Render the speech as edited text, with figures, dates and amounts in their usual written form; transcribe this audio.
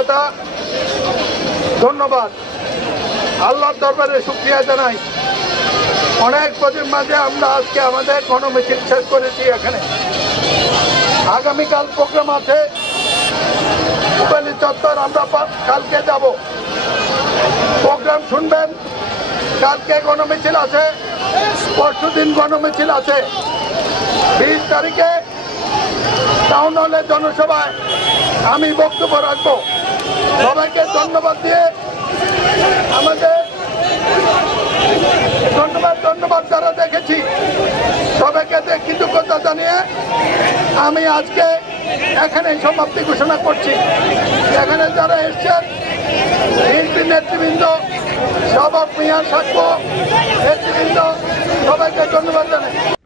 কথা ধন্যবাদ, আল্লাহর দরবারে শুকরিয়া জানাই। অনেক প্রতির মাঝে আমরা আজকে আমাদের গণমিছিল শেষ করেছি। এখানে আগামীকাল প্রোগ্রাম আছে রূপালী চত্বর, আমরা কালকে যাব, প্রোগ্রাম শুনবেন। কালকে গণমিছিল আছে, পরশুদিন গণমিছিল আছে, 20 তারিখে টাউন হলে জনসভায় আমি বক্তব্য রাখবো। সবাইকে ধন্যবাদ দিয়ে আমাদের ধন্যবাদ যারা দেখেছি সবাইকে কৃতজ্ঞতা জানিয়ে আমি আজকে এখানে সমাপ্তি ঘোষণা করছি। এখানে যারা এসছেন বিএনপি নেতৃবৃন্দ, সভাপতি, সাক্ষ্য নেতৃবৃন্দ, সবাইকে ধন্যবাদ জানাই।